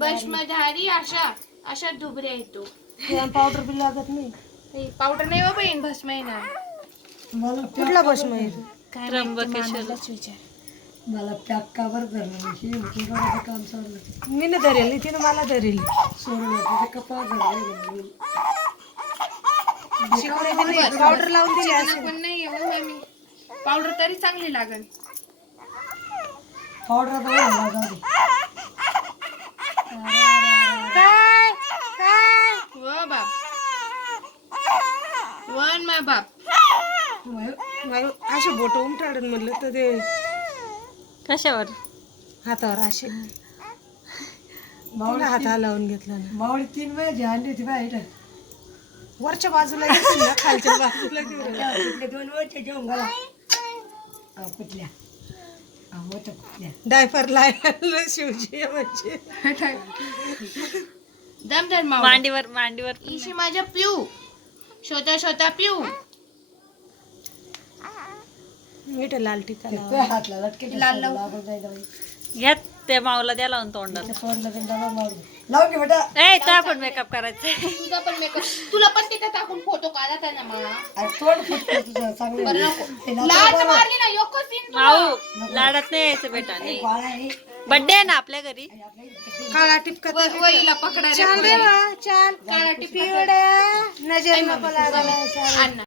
भस्मधारी अशा अशा दुबऱ्या येतो. पावडर बी लागत नाही? पावडर नाही हो बहीण भस्म येणार. कुठला भस्म काय विचार. मला पॅक का बरं धरलं हे उठून काम चाललं मी ना धरेल तिने मला धरेल. सोडून त्याचा कपा धरला पावडर लावून दिली असेल. पण नाही येऊन मामी. पावडर तरी चांगली लागल. पावडर जाऊ दे. काय? काय? व बाप. वन माय बाप. असे बोट उमटाडून म्हणलं तर ते कशावर? हातावर असे. तिला हात लावून घेतला ना. मावळी तीन वेळ आणली होती बाहेर वरच्या बाजूला घेतली ना खालच्या बाजूला घेऊन दोन वर्ष घेऊन गेला हा, कुठल्या कुठल्या? डायपर लायला शिवजी म्हणजे. दमदार मावळ. मांडीवर मांडीवर. इशी माझ्या पिऊ. शोधा शोधा पिऊ. मीठ लाल टिका लावा. लाल लावू. लागून जायला बाई. घ्या त्या माऊला द्या लावून तोंडात. त्या सोडलं लावून घे बेटा. ए तो आपण मेकअप करायचा तुझा पण मेकअप तुला पण तिथं टाकून फोटो काढायचा ना मला अरे तोंड फुटतं तुझं चांगलं बरं नाही. नको. ते लाल लाट बाबा- मारली ना योको सीन माऊ लाडात नाही यायचं बेटा नाही. बाळा आहे. बड्डे आहे ना आपल्या घरी? काळा टिपका तर- वहीला पकडा रे चाल रे वा, चाल. काळा टिपका नजर नको लागायला,